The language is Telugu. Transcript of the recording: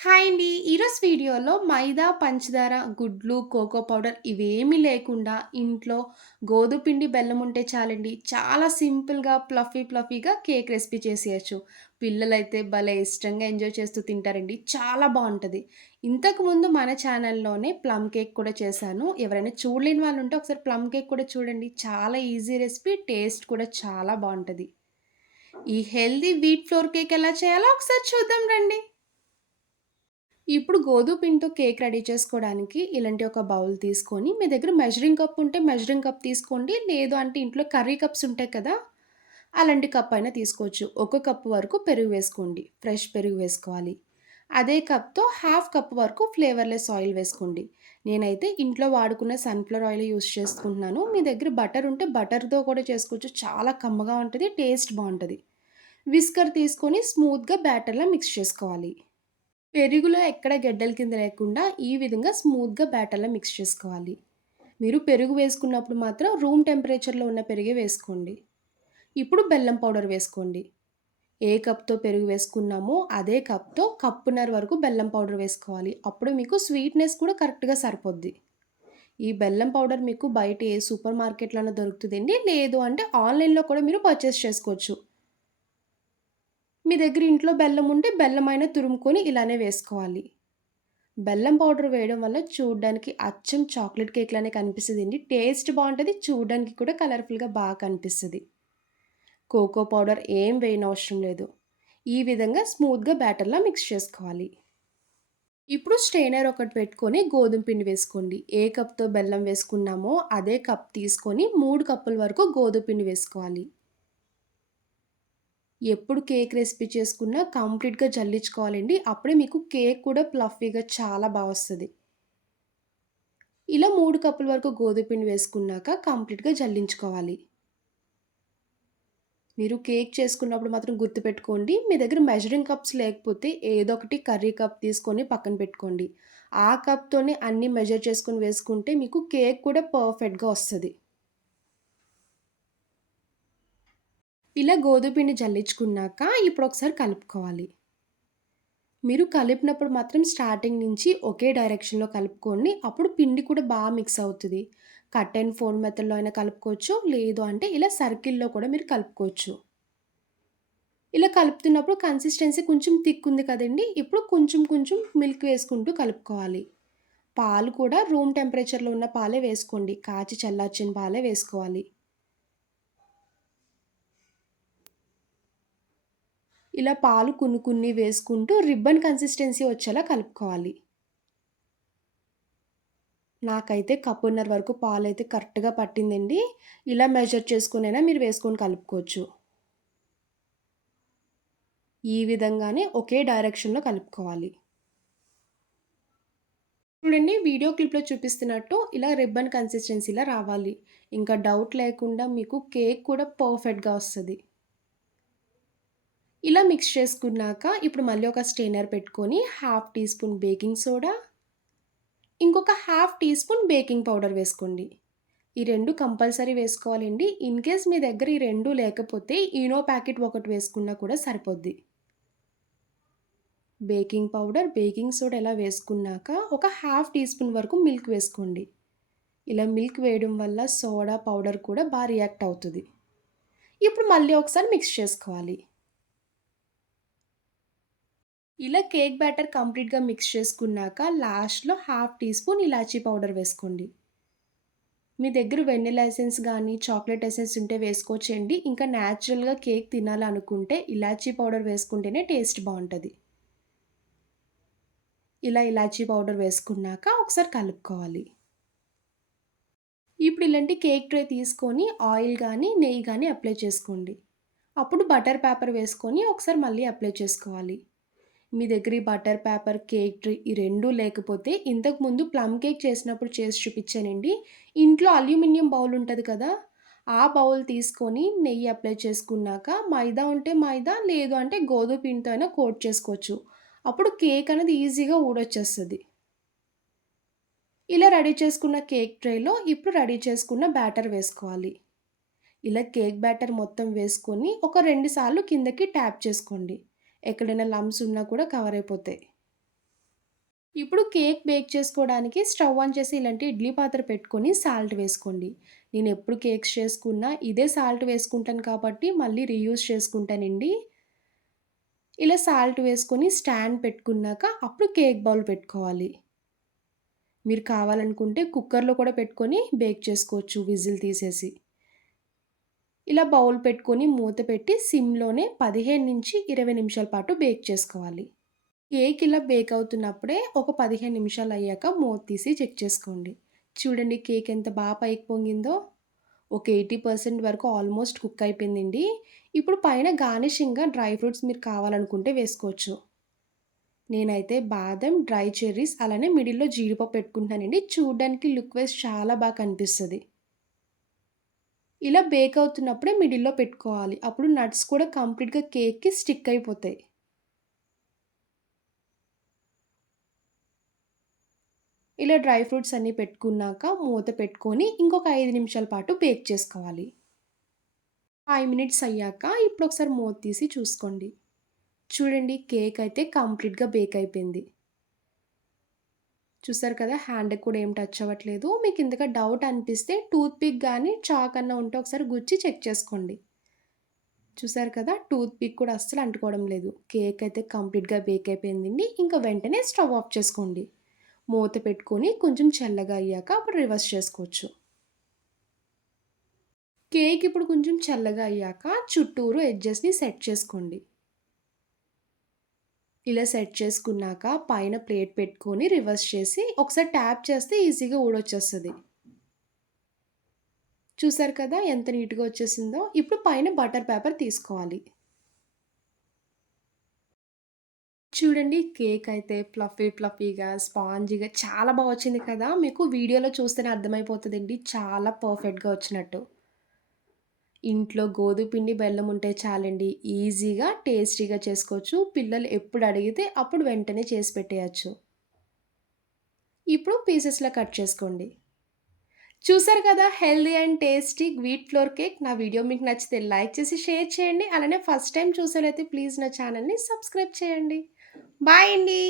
హాయ్ అండి. ఈరోజు వీడియోలో మైదా, పంచదార, గుడ్లు, కోకో పౌడర్ ఇవేమీ లేకుండా ఇంట్లో గోధుమపిండి, బెల్లం ఉంటే చాలండి. చాలా సింపుల్‌గా ఫ్లఫీగా కేక్ రెసిపీ చేసేయొచ్చు. పిల్లలైతే భలే ఇష్టంగా ఎంజాయ్ చేస్తూ తింటారండి. చాలా బావుంటది. ఇంతకుముందు మన ఛానల్‌లోనే ప్లమ్ కేక్ కూడా చేశాను. ఎవరైనా చూడలేని వాళ్ళుంటే ఒకసారి ప్లమ్ కేక్ కూడా చూడండి. చాలా ఈజీ రెసిపీ. టేస్ట్ కూడా చాలా బావుంటది. ఈ హెల్తీ వీట్ ఫ్లోర్ కేక్ ఎలా చేయాలో ఒకసారి చూద్దాం రండి. ఇప్పుడు గోధుమ పిండితో కేక్ రెడీ చేసుకోవడానికి ఇలాంటి ఒక బౌల్ తీసుకొని, మీ దగ్గర మెజరింగ్ కప్ ఉంటే మెజరింగ్ కప్ తీసుకోండి. లేదు అంటే ఇంట్లో కర్రీ కప్స్ ఉంటాయి కదా! అలాంటి కప్ అయినా తీసుకోవచ్చు. ఒక కప్ వరకు పెరుగు వేసుకోండి. ఫ్రెష్ పెరుగు వేసుకోవాలి. అదే కప్‌తో హాఫ్ కప్ వరకు ఫ్లేవర్‌లెస్ ఆయిల్ వేసుకోండి. నేనైతే ఇంట్లో వాడుకున్న సన్‌ఫ్లవర్ ఆయిలే యూజ్ చేసుకుంటున్నాను. మీ దగ్గర బటర్ ఉంటే బటర్‌తో కూడా చేసుకోవచ్చు. చాలా కమ్మగా ఉంటది. టేస్ట్ బావుంటది. విస్కర్ తీసుకొని స్మూత్‌గా బ్యాటర్‌లా మిక్స్ చేసుకోవాలి. పెరుగులో ఎక్కడ గెడ్డల కింద లేకుండా ఈ విధంగా స్మూత్‌గా బ్యాటర్‌లా మిక్స్ చేసుకోవాలి. మీరు పెరుగు వేసుకున్నప్పుడు మాత్రం రూమ్ టెంపరేచర్‌లో ఉన్న పెరుగే వేసుకోండి. ఇప్పుడు బెల్లం పౌడర్ వేసుకోండి. ఏ కప్‌తో పెరుగు వేసుకున్నామో అదే కప్‌తో కప్పున్నర వరకు బెల్లం పౌడర్ వేసుకోవాలి. అప్పుడు మీకు స్వీట్‌నెస్ కూడా కరెక్ట్‌గా సరిపోద్ది. ఈ బెల్లం పౌడర్ మీకు బయట ఏ సూపర్ మార్కెట్‌లోనే దొరుకుతదండి. లేదు అంటే ఆన్‌లైన్‌లో కూడా మీరు పర్చేస్ చేసుకోవచ్చు. మీ దగ్గర ఇంట్లో బెల్లం ఉంటే బెల్లమైనా తురుముకొని ఇలానే వేసుకోవాలి. బెల్లం పౌడర్ వేయడం వల్ల చూడ్డానికి అచ్చం చాక్లేట్ కేక్‌లానే కనిపిస్తదండి. టేస్ట్ బావుంటది. చూడ్డానికి కూడా కలర్‌ఫుల్‌గా కనిపిస్తది. కోకో పౌడర్ ఏం వేయనవసరం లేదు. ఈ విధంగా స్మూత్‌గా బ్యాటర్‌లా మిక్స్ చేసుకోవాలి. ఇప్పుడు స్ట్రెయినర్ ఒకటి పెట్టుకొని గోధుమ పిండి వేసుకోండి. ఏ కప్‌తో బెల్లం వేసుకున్నామో అదే కప్ తీసుకొని 3 కప్పుల వరకు గోధుమ పిండి వేసుకోవాలి. ఎప్పుడు కేక్ రెసిపీ చేసుకున్నా కంప్లీట్‌గా జల్లించుకోవాలండి. అప్పుడే మీకు కేక్ కూడా ఫ్లఫీగా చాలా వస్తది. ఇలా 3 కప్పుల వరకు గోధుమ పిండి వేసుకున్నాక కంప్లీట్‌గా జల్లించుకోవాలి. మీరు కేక్ చేసుకున్నప్పుడు మాత్రం గుర్తుపెట్టుకోండి. మీ దగ్గర మెజరింగ్ కప్స్ లేకపోతే ఏదో ఒకటి కర్రీ కప్ తీసుకొని పక్కన పెట్టుకోండి. ఆ కప్‌తోనే అన్నీ మెజర్ చేసుకొని వేసుకుంటే మీకు కేక్ కూడా పర్ఫెక్ట్‌గా వస్తది. ఇలా గోధుమ పిండి జల్లించుకున్నాక ఇప్పుడు ఒకసారి కలుపుకోవాలి. మీరు కలిపినప్పుడు మాత్రం స్టార్టింగ్ నుంచి ఒకే డైరెక్షన్‌లో కలుపుకోండి. అప్పుడు పిండి కూడా మిక్స్ అవుతది. కట్ అండ్ ఫోల్డ్ మెథడ్‌లో అయినా కలుపుకోవచ్చు. లేదు అంటే ఇలా సర్కిల్‌లో కూడా మీరు కలుపుకోవచ్చు. ఇలా కలుపుతున్నప్పుడు కన్సిస్టెన్సీ కొంచెం థిక్ ఉంది కదండీ! ఇప్పుడు కొంచెం మిల్క్ వేసుకుంటూ కలుపుకోవాలి. పాలు కూడా రూమ్ టెంపరేచర్‌లో ఉన్న పాలే వేసుకోండి. కాచి చల్లార్చిన పాలే వేసుకోవాలి. ఇలా పాలు కొన్ని వేసుకుంటూ రిబ్బన్ కన్సిస్టెన్సీ వచ్చేలా కలుపుకోవాలి. నాకైతే కప్పున్నర వరకు పాలైతే కరెక్ట్‌గా పట్టిందండి. ఇలా మెజర్ చేసుకొనైనా మీరు వేసుకొని కలుపుకోవచ్చు. ఈ విధంగానే ఒకే డైరెక్షన్‌లో కలుపుకోవాలి. చూడండి వీడియో క్లిప్‌లో చూపిస్తున్నట్టు ఇలా రిబ్బన్ కన్సిస్టెన్సీలా రావాలి. ఇంకా డౌట్ లేకుండా మీకు కేక్ కూడా పర్ఫెక్ట్‌గా వస్తది. ఇలా మిక్స్ చేసుకున్నాక ఇప్పుడు మళ్ళీ ఒక స్ట్రెయినర్ పెట్టుకొని half teaspoon baking soda, ఇంకొక half teaspoon baking powder వేసుకోండి. ఈ 2 కంపల్సరీ వేసుకోవాలండి. ఇన్ కేస్ మీ దగ్గర ఈ 2 లేకపోతే ఈనో ప్యాకెట్ ఒకటి వేసుకున్నా కూడా సరిపోద్ది. బేకింగ్ పౌడర్, బేకింగ్ సోడా ఇలా వేసుకున్నాక ఒక హాఫ్ టీ స్పూన్ వరకు మిల్క్ వేసుకోండి. ఇలా మిల్క్ వేయడం వల్ల సోడా పౌడర్ కూడా రియాక్ట్ అవుతది. ఇప్పుడు మళ్ళీ ఒకసారి మిక్స్ చేసుకోవాలి. ఇలా కేక్ బ్యాటర్ కంప్లీట్‌గా మిక్స్ చేసుకున్నాక లాస్ట్‌లో హాఫ్ టీ స్పూన్ ఇలాచీ పౌడర్ వేసుకోండి. మీ దగ్గర వెనిల్లా ఎసెన్స్ గానీ, చాక్లేట్ ఎసెన్స్ ఉంటే వేసుకోవచ్చండి. ఇంకా నేచురల్‌గా కేక్ తినాలనుకుంటే ఇలాచీ పౌడర్ వేసుకుంటేనే టేస్ట్ బావుంటది. ఇలా ఇలాచీ పౌడర్ వేసుకున్నాక ఒకసారి కలుపుకోవాలి. ఇప్పుడు ఇలాంటి కేక్ ట్రే తీసుకొని ఆయిల్ గానీ, నెయ్యి గానీ అప్లై చేసుకోండి. అప్పుడు బటర్ పేపర్ వేసుకొని ఒకసారి మళ్ళీ అప్లై చేసుకోవాలి. మీ దగ్గర ఈ బటర్ పేపర్, కేక్ ట్రే ఈ 2 లేకపోతే ఇంతకుముందు ప్లమ్ కేక్ చేసినప్పుడు చేసి చూపిచ్చానండి. ఇంట్లో అల్యూమినియం బౌల్ ఉంటది కదా! ఆ బౌల్ తీసుకొని నెయ్యి అప్లై చేసుకున్నాక మైదా ఉంటే మైదా, లేదు అంటే గోధుమ పిండితో అయినా కోట్ చేసుకోవచ్చు. అప్పుడు కేక్ అనేది ఈజీగా ఊడొచ్చేస్తది. ఇలా రెడీ చేసుకున్న కేక్ ట్రేలో ఇప్పుడు రెడీ చేసుకున్న బ్యాటర్ వేసుకోవాలి. ఇలా కేక్ బ్యాటర్ మొత్తం వేసుకొని ఒక 2 సార్లు కిందకి ట్యాప్ చేసుకోండి. ఎక్కడైనా లంప్స్ ఉన్నా కూడా కవర్ అయిపోతాయి. ఇప్పుడు కేక్ బేక్ చేసుకోవడానికి స్టవ్ ఆన్ చేసి ఇలాంటి ఇడ్లీ పాత్ర పెట్టుకొని సాల్ట్ వేసుకోండి. నేనెప్పుడు కేక్స్ చేసుకున్నా ఇదే సాల్ట్ వేసుకుంటాను కాబట్టి మళ్ళీ రీయూజ్ చేసుకుంటానండి. ఇలా సాల్ట్ వేసుకొని స్టాండ్ పెట్టుకున్నాక అప్పుడు కేక్ బౌల్ పెట్టుకోవాలి. మీరు కావాలనుకుంటే కుక్కర్‌లో కూడా పెట్టుకొని బేక్ చేసుకోవచ్చు విజిల్ తీసేసి. ఇలా బౌల్ పెట్టుకొని మూత పెట్టి సిమ్‌లోనే 15-20 నిమిషాల పాటు బేక్ చేసుకోవాలి. కేక్ ఇలా బేక్ అవుతున్నప్పుడే ఒక 15 నిమిషాలయ్యాక మూత తీసి చెక్ చేసుకోండి. చూడండి కేక్ ఎంత పైకి పొంగిందో. ఒక 80% వరకు ఆల్మోస్ట్ కుక్ అయిపోయిందండి. ఇప్పుడు పైన గార్నిషింగ్‌గా డ్రై ఫ్రూట్స్ మీరు కావాలనుకుంటే వేసుకోవచ్చు. నేనైతే బాదం, డ్రై చెర్రీస్ అలానే మిడిల్‌లో జీడిపప్పు పెట్టుకుంటున్నానండి. చూడ్డానికి లుక్ వైస్ చాలా కనిపిస్తది. ఇలా బేక్ అవుతున్నప్పుడే మిడిల్‌లో పెట్టుకోవాలి. అప్పుడు నట్స్ కూడా కంప్లీట్‌గా కేక్‌కి స్టిక్ అయిపోతాయి. ఇలా డ్రై ఫ్రూట్స్ అన్నీ పెట్టుకున్నాక మూత పెట్టుకొని ఇంకొక 5 నిమిషాల పాటు బేక్ చేసుకోవాలి. 5 మినిట్స్ అయ్యాక ఇప్పుడు ఒకసారి మూత తీసి చూసుకోండి. చూడండి కేక్ అయితే కంప్లీట్‌గా బేక్ అయిపోయింది. చూసారు కదా! హ్యాండ్‌కి కూడా ఏం టచ్ అవ్వట్లేదు. మీకు ఇంతగా డౌట్ అనిపిస్తే టూత్ పిక్ గాని, చాక్ అన్నా ఉంటే ఒకసారి గుచ్చి చెక్ చేసుకోండి. చూసారు కదా! టూత్ పిక్ కూడా అస్సలు అంటుకోవడం లేదు. కేక్ అయితే కంప్లీట్‌గా బేక్ అయిపోయిందండి. ఇంకా వెంటనే స్టవ్ ఆఫ్ చేసుకోండి. మూత పెట్టుకొని కొంచెం చల్లగా అయ్యాక అప్పుడు రివర్స్ చేసుకోవచ్చు. కేక్ ఇప్పుడు కొంచెం చల్లగా అయ్యాక చుట్టూరు ఎడ్జెస్‌ని సెట్ చేసుకోండి. ఇలా సెట్ చేసుకున్నాక పైన ప్లేట్ పెట్టుకొని రివర్స్ చేసి ఒకసారి ట్యాప్ చేస్తే ఈజీగా ఊడొచ్చేస్తది. చూసారు కదా! ఎంత నీట్‌గా వచ్చేసిందో. ఇప్పుడు పైన బటర్ పేపర్ తీసుకోవాలి. చూడండి కేక్ అయితే ఫ్లఫీగా, స్పాంజీగా చాలా వచ్చింది కదా! మీకు వీడియోలో చూస్తేనే అర్థమైపోతదండి. చాలా పర్ఫెక్ట్‌గా వచ్చినట్టు. ఇంట్లో గోధుమ పిండి, బెల్లం ఉంటే చాలండి. ఈజీగా, టేస్టీగా చేసుకోవచ్చు. పిల్లలు ఎప్పుడు అడిగితే అప్పుడు వెంటనే చేసి పెట్టేయొచ్చు. ఇప్పుడు పీసెస్‌లా కట్ చేసుకోండి. చూసారు కదా! Healthy and tasty wheat flour cake. నా వీడియో మీకు నచ్చితే లైక్ చేసి, షేర్ చేయండి. అలానే ఫస్ట్ టైమ్ చూసేవాళ్ళైతే ప్లీజ్ నా ఛానెల్‌ని సబ్స్క్రైబ్ చేయండి. బాయ్ అండి.